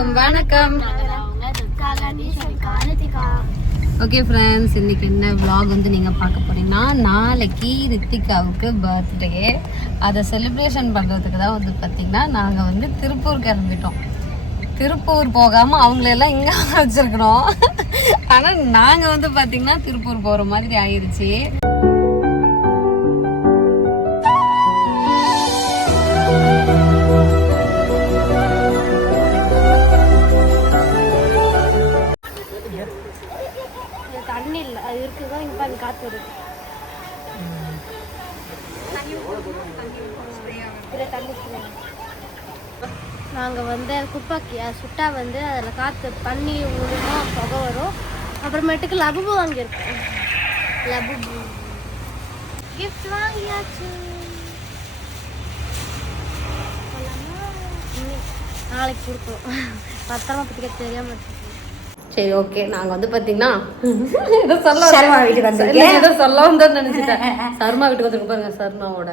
எல்லாருக்கும் வணக்கம். Okay friends, இன்னைக்கு என்ன vlog வந்து நீங்கள் பார்க்க போறீங்கன்னா, நாளைக்கு ரித்திகாவுக்கு பர்த்டே. அதை செலிப்ரேஷன் பண்ணுறதுக்கு தான் வந்து பார்த்திங்கன்னா நாங்கள் வந்து திருப்பூர் கிளம்பிட்டோம். திருப்பூர் போகாமல் அவங்களெல்லாம் இங்கே வச்சுருக்கணும். ஆனால் நாங்கள் வந்து பார்த்திங்கன்னா திருப்பூர் போகிற மாதிரி ஆயிடுச்சு. தண்ணி இல்லை, அது இருக்குதான் இங்கே பாருங்க, காற்று வருது. நாங்கள் வந்து துப்பாக்கி சுட்டா வந்து அதில் காற்று தண்ணி விழுமா, புகை வரும். அப்புறமேட்டுக்கு லபுபு வாங்கியிருக்கோம். லபுபு கிஃப்ட் வாங்கியாச்சு. நாளைக்கு கொடுப்போம், பத்திரமா பற்றிக்க தெரியாமல் இருக்கு. சரி, ஓகே. நாங்கள் வந்து பார்த்தீங்கன்னா ஏதோ சொல்ல வந்தோன்னு நினச்சிட்டேன். சர்மா வீட்டுக்கு வந்துருக்கு பாருங்க. சர்மாவோட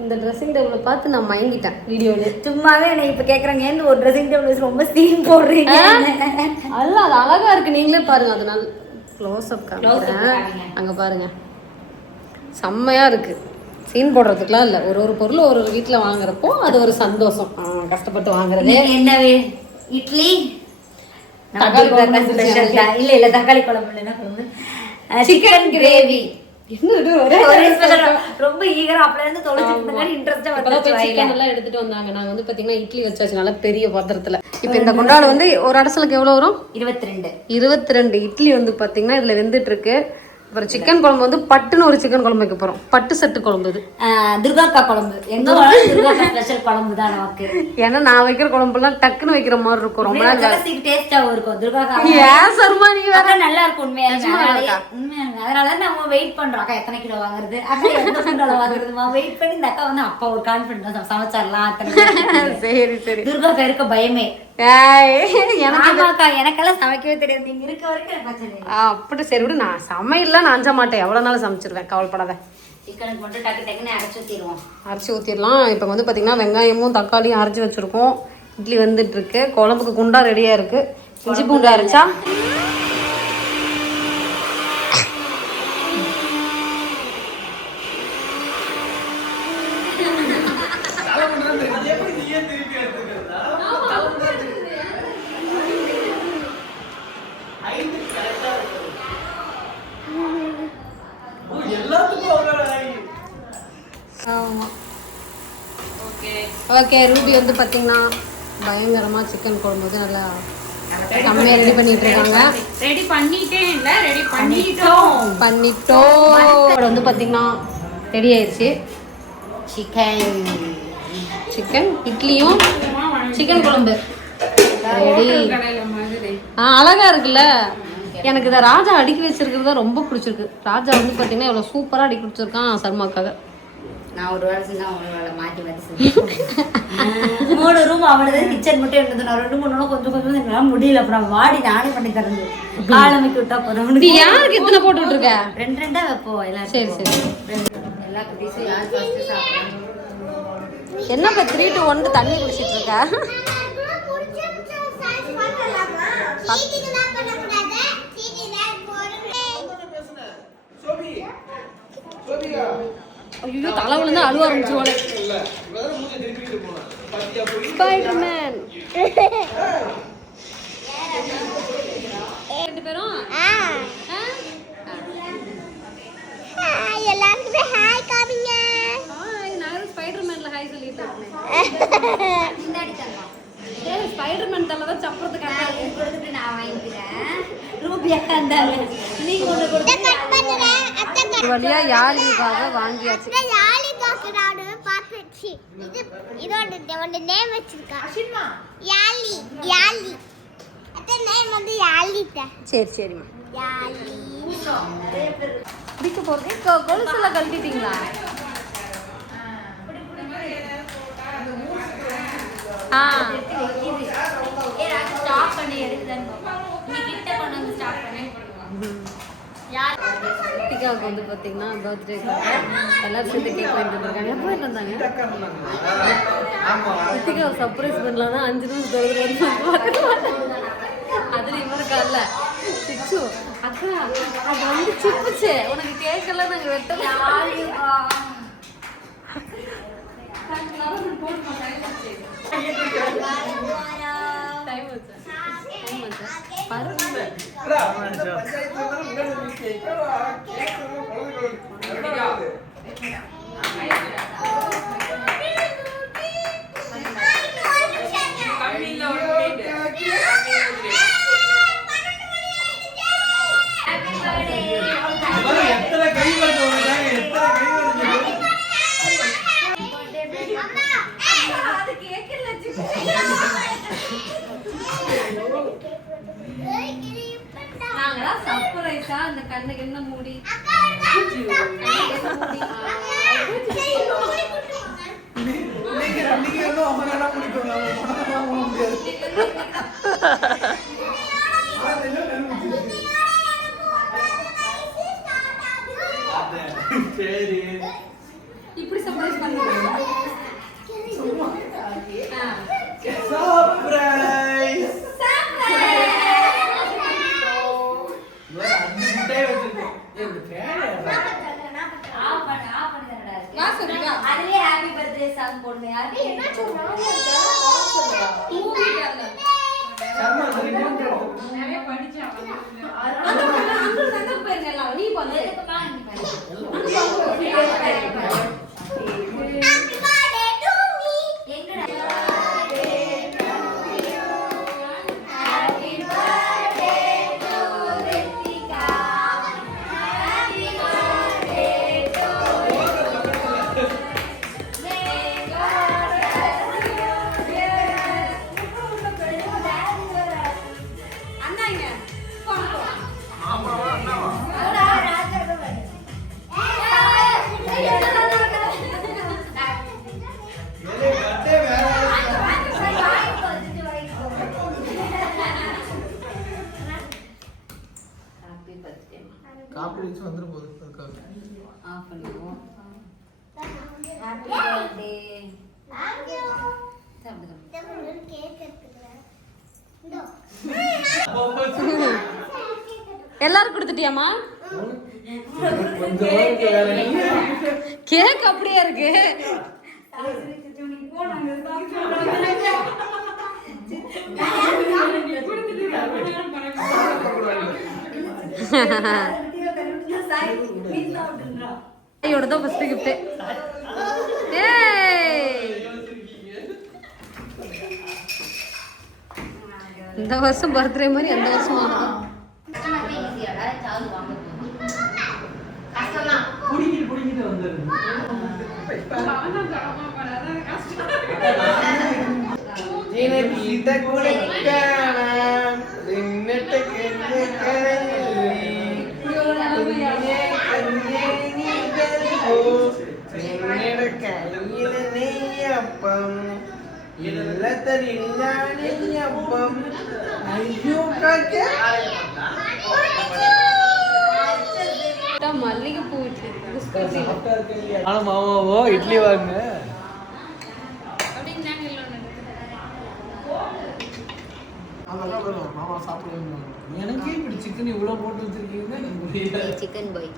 இந்த ட்ரெஸ்ஸிங் டேபிளை பார்த்து நான் மயங்கிட்டேன் வீடியோவில். சும்மாவே நான் இப்போ கேட்குறேங்க, ஏன் ஒரு ட்ரெஸ்ஸிங் டேபிள் ரொம்ப சீன் போடுறீங்க? அல்ல, அது அழகாக இருக்குது, நீங்களே பாருங்கள். அதனால க்ளோஸ் அப் காமிக்கிறேன். அங்கே பாருங்கள், செம்மையாக இருக்குது. சீன் போடுறதுக்குலாம் இல்லை, ஒரு பொருள் ஒரு வீட்டில் வாங்குறப்போ அது ஒரு சந்தோஷம். கஷ்டப்பட்டு வாங்குறது. என்னவே இட்லி தக்காளி குழம்பு இல்லைன்னா குழம்பு சிக்கன் கிரேவி. ரொம்ப ஈகரா அப்பல இருந்து தொலைச்சிட்டு இன்ட்ரெஸ்டா சிக்கன் எல்லாம் எடுத்துட்டு வந்தாங்க. நாங்க வந்து பாத்தீங்கன்னா இட்லி வச்சாச்சு நல்ல பெரிய பாத்திரத்துல. இப்ப இந்த கொண்டாடு வந்து ஒரு அடசலுக்கு எவ்வளவு வரும்? 22 இட்லி வந்து பாத்தீங்கன்னா இதுல வெந்துட்டு இருக்கு. அப்புறம் சிக்கன் குழம்பு வந்து பட்டுன்னு ஒரு சிக்கன் குழம்பு வைக்க போறோம். பட்டு செட்டு குழம்பு. இது துர்காக்கா குழம்பு. எங்க துர்காக்கா ஸ்பெஷல் குழம்பு தான் நமக்கு. ஏன்னா நான் வைக்கிற குழம்புலாம் டக்குன்னு வைக்கிற மாதிரி இருக்கும். ரொம்ப டேஸ்டாவும் இருக்கும். துர்காக்கா ஏன் சர்மா நீ வேற நல்லா இருக்கும். உண்மையாலுமே அதனால நம்ம வெயிட் பண்றோம். அக்கா எத்தனை கிலோ வாங்குறது, அக்கா எந்த கிலோ வாங்குறதுமா வெயிட் பண்ணி இந்த அக்கா வந்து அப்பா ஒரு கான்ஃபிடன்ஸ் சமைச்சிடலாம். சரி துர்காக்கா இருக்க பயமே. எனக்கெல்லாம் சமைக்கவே தெரியாது. நீங்க இருக்க வரைக்கும் அப்படி சரி விடு. நான் சமையல்லாம் நான் அஞ்ச மாட்டேன். எவ்வளவு நாளும் சமைச்சிருவேன், கவலைப்படாத. சிக்கனுக்கு மட்டும் டக்கு டக்குன்னு அரைச்சி ஊற்றிடலாம். இப்போ வந்து பார்த்தீங்கன்னா வெங்காயமும் தக்காளியும் அரைச்சி வச்சுருக்கோம். இட்லி வந்துட்டு இருக்கு. குழம்புக்கு குண்டா ரெடியாக இருக்கு. இஞ்சி பூண்டு அரைச்சா ஓகே. ரூபி வந்து பார்த்தீங்கன்னா பயங்கரமாக சிக்கன் குழம்பு வந்து நல்லா செம்மையாக ரெடி பண்ணிட்டு இருக்காங்க. பண்ணிட்டோம் வந்து பார்த்தீங்கன்னா ரெடி ஆயிடுச்சு. சிக்கன் இட்லியும் சிக்கன் குழம்பு ரெடி. அழகா இருக்குல்ல. எனக்கு இதை ராஜா அடுக்கி வச்சிருக்கிறது தான் ரொம்ப பிடிச்சிருக்கு. ராஜா வந்து பார்த்தீங்கன்னா இவ்வளோ சூப்பராக அடுக்கி வச்சிருக்கான் சர்மாக்காக. நான் ஒரு வேலை செஞ்சா ஒரு வேலை மாற்றி மாற்றி 3 ரூம் அவனது கிச்சன் மட்டும் இருந்தது. நான் 2-3 நாளும் கொஞ்சம் எங்களால் முடியல. அப்புறம் வாடி நானே பண்ணி தரது. காலமைக்கு விட்டா போதும். யாருக்கு இத்தனை போட்டு விட்டுருக்க? 2 வைப்போம் எல்லாம். சரி எல்லா குட்டீஸும் யார் ஃபர்ஸ்ட் சாப்பிடுறாங்க? என்னப்பா 3 to 1 தண்ணி குடிச்சிட்டு இருக்க? ஐயோ, தலை விழுந்தா அழுவ ஆரம்பிச்சிருவாளே. ஸ்பைடர்மேன் 2 பேரும் எல்லாருக்குமே ஹாய் காமிங்க. ஹாய். நான் ஸ்பைடர்மேன்ல ஹாய் சொல்லிட்டு இருக்கேன். ஸ்பைடர்மேன் தலை தான் சப்புறதுக்கு நான் வாங்கிக்கிறேன். ரூபியா இருந்தாங்க. நீங்க ஒன்று கொடுத்து வழியா யாழிக்காக வாங்கியாச்சு. யாழிக்காக நான் பார்த்துச்சு. இதோட நேம் வச்சிருக்கா யாழி. அத நேம் வந்து யாழிட்ட. சரிம்மா. யாழி பிடிக்க போறது. கொலுசுல கழட்டிட்டீங்களா? ஸ்டாப் பண்ணி எடுக்குதான்னு நீ கிட்ட கொண்டு வந்து ஸ்டாப் பண்ணி. ரித்திகாவுக்கு வந்து பார்த்தீங்கன்னா பர்த்டேக்காக எல்லாரும் சேர்ந்து கேக் வாங்கிட்டு வந்திருக்காங்க. எப்போ வந்தாங்க? ரித்திகா சர்ப்ரைஸ் பண்ணலாம் 5 நிமிஷம் அதுல இவருக்கால சிச்சு அக்கா அது வந்து சிப்புச்சு உனக்கு கேட்கல நாங்க வெட்டலாம் சர்ப்ரைஸா அந்த கண்ணுக்கு என்ன மூடி இப்படி சர்ப்ரைஸ் பண்ணுங்க அதுலயே ஹாப்பி பர்த்டே சாங் போடுங்க. அது என்ன சொல்றாங்க? நிறைய படிச்சாங்க. அங்க சங்க போயிருங்க. நீ போங்க. காப்பிரைட்ஸ் வந்துற போகுது அதுக்காக ஆஃப் பண்ணிடுவோம். Happy birthday. Thank you. சாப்பிடுங்க. இந்த கேக் இருக்குதுல. இந்தோ. எல்லாரும் கொடுத்துட்டியாமா? கேக் அப்படியே இருக்கு. தான் ஃபர்ஸ்ட் கிஃப்ட். இந்த வருஷம் பர்த்டே மாதிரி எந்த வருஷம் ஆகும்? புடிங்கிட்டு வந்துருது. ஜீனகிட்ட குடிக்கானாம் நின்னட்ட கெஞ்ச கரலி குஞ்சே கஞ்சே நீகோ நின்னட கையில நெய்யப்பம் இல்லத்தரில்ல நெய்யப்பம் ஐயோ காக்கே மல்லிகை பூ இட்லி. ஆனா மாமாவோ இட்லி வாங்க. மாமா சாப்பிடுவாங்க. எனக்கே இப்படி சிக்கன் இவ்வளவு போட்டு வச்சிருக்கீங்கன்னா சிக்கன் பாய்